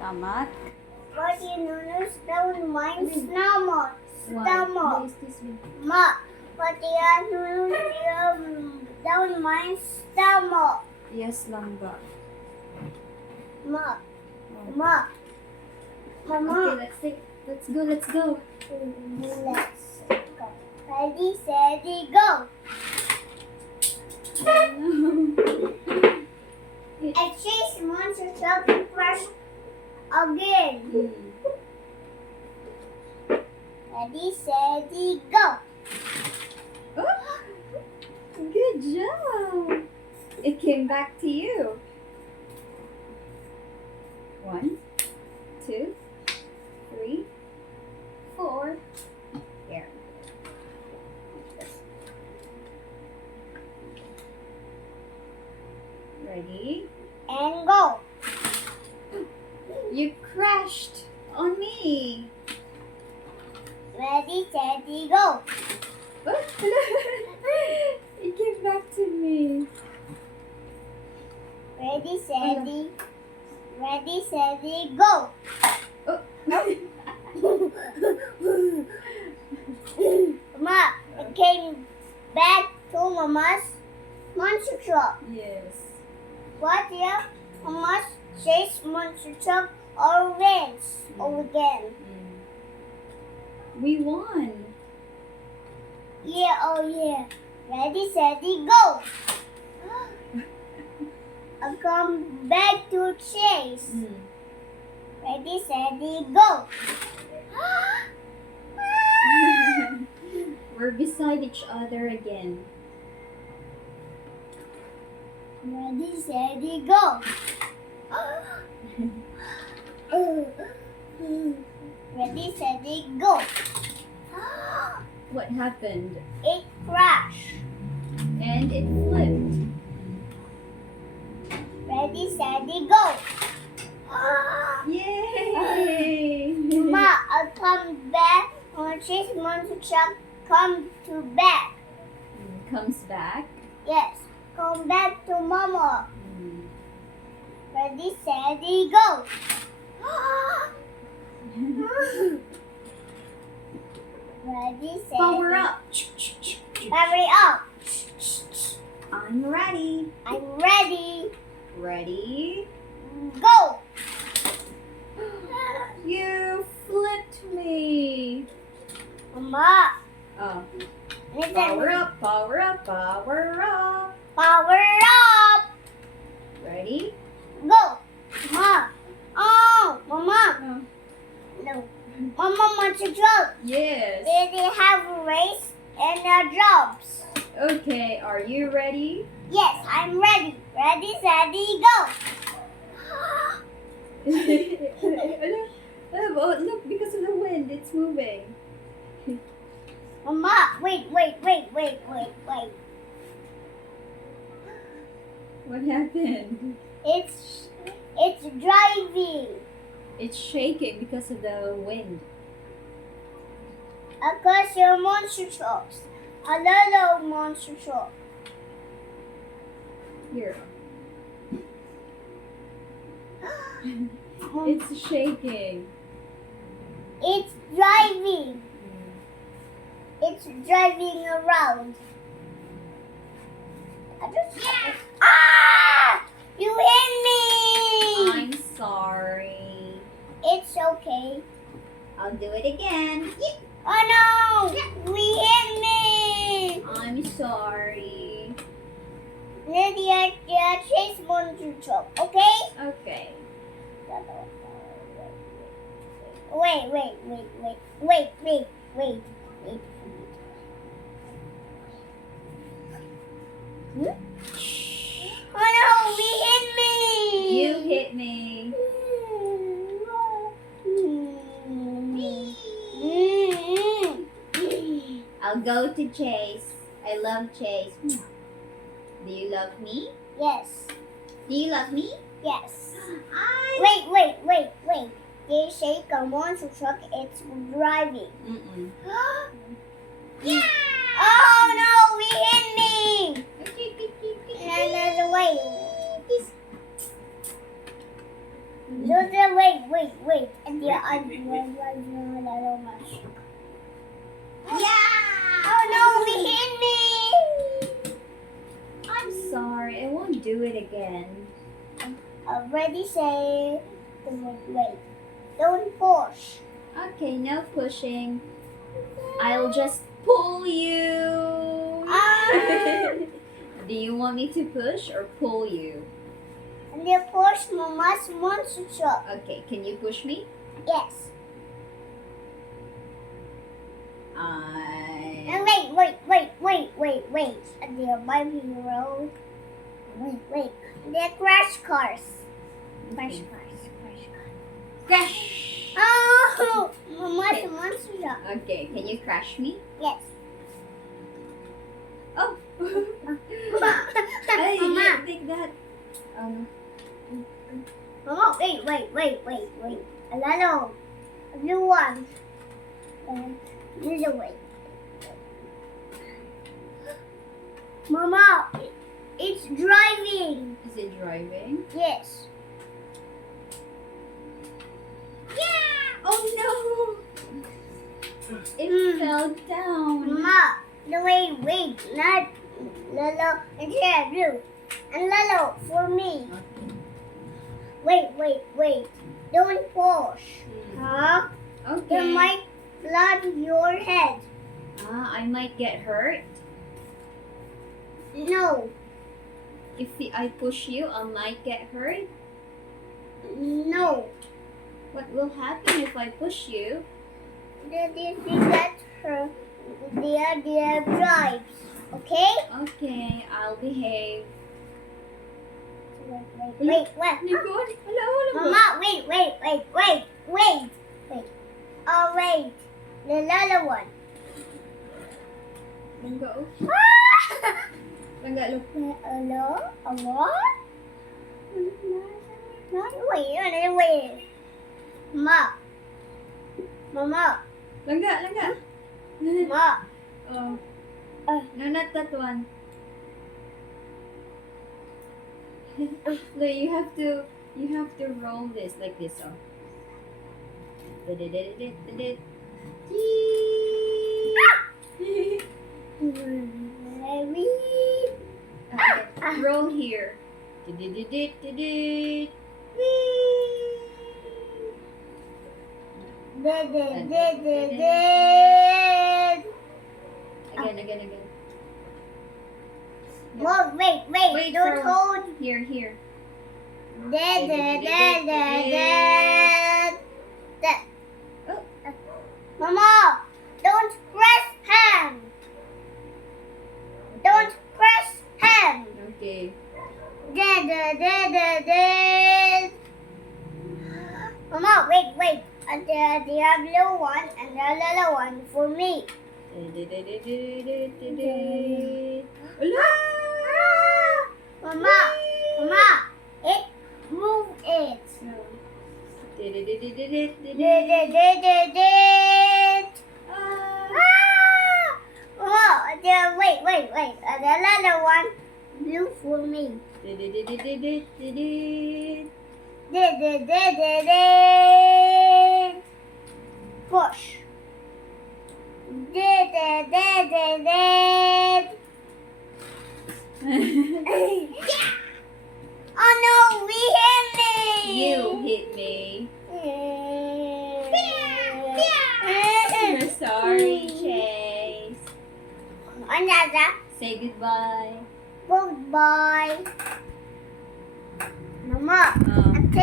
Stomach. What do you know? Stone mine stomach. Stomach. Yes, this one. Ma. What do you know? Down my stomach. Yes lang ba? Ma. Oh. Ma. Okay, Mama. let's go. Let's go. Ready, steady, go. And chase monster truck crash again. Ready, steady, go. Oh, good job. It came back to you. 1, 2, 3, 4. There. Ready? And go. You crashed on me. Ready, steady, go. Oh, it came back to me. Ready, steady. Ready, steady, go. Oh. Ma, it came back to Mama's monster truck. Yes. What yeah? Mama's chase monster truck or wins again. We won. Yeah, oh yeah. Ready, steady, go. I come back to chase. Ready, steady, go. We're beside each other again. Ready, steady, go. Ready, steady, go. What happened? It crashed. And it flipped. Ready, steady, go. Yay! Ma, I come back. Chase monster truck come to back. Comes back. Yes, come back to Mama. Ready, steady, go. Ready, steady. Power up. Hurry up. I'm ready. I'm ready. Ready? Go. You flipped me. Mama, Oh. listen. Power up, power up, power up. Power up. Ready? Go. Ma. Oh, Mama. Oh. No. Mama wants to jump. Yes. They have a race and jobs. Okay, are you ready? Yes, I'm ready. Ready, steady, go. Oh, look, because of the wind, it's moving. Mama, wait. What happened? It's driving. It's shaking because of the wind. Across your monster trucks. A little monster truck. Here. It's shaking. It's driving. It's driving around. Ah! You hit me! I'm sorry. It's okay. I'll do it again. Oh no! We hit me! I'm sorry. Lydia, chase monster truck, okay? Okay. Wait. Oh no, we hit me! You hit me. I'll go to Chase. I love Chase. Do you love me? Yes. Do you love me? Yes. I. Wait. They shake a monster truck, it's driving. Yeah. Oh no, we hit me! Another way. Wait. And the other one. Yeah! Oh no, we hit me! I'm sorry. I won't do it again. Already say. Wait. Don't push. Okay, no pushing. I'll just pull you. Ah. Do you want me to push or pull you? And the push Mama's monster truck. Okay, can you push me? Yes. I. And wait. And the Barbie road. Wait. The crash cars. Crash cars. Crash! Oh! Mama's Okay. monster truck. Okay, can you crash me? Yes. Oh! Hey, you Mama. didn't take that. Oh no. Mama, wait. Another blue one. This way. Mama, it's driving. Is it driving? Yes. Yeah! Oh no! It fell down. Mama, no wait, not Lalo. It's here, blue. And Lalo for me. Wait. Don't push. Huh? You Okay. might flood your head. I might get hurt. No. If I push you, I might get hurt. No. What will happen if I push you? That's her. Their drives. Okay? Okay, I'll behave. Wait. Nicole, hello. Mama, wait. Oh, wait. The other one. Go. Langga, look. Hello? A what? Wait. Mama. Langga. Mama. Oh. No, not that one. No, you have to roll this like this. Oh. Okay, roll here. Again. Whoa, wait, Wait don't for- hold. Here. Oh. Mama, don't press ham. Don't press ham. Okay. Mama, wait. The blue one and the little one for me. Mama, it move it. Wait. The other one blue for me. Push. Oh no, we hit me. You hit me. We're sorry, Chase. Another. Say goodbye. Goodbye. Mama.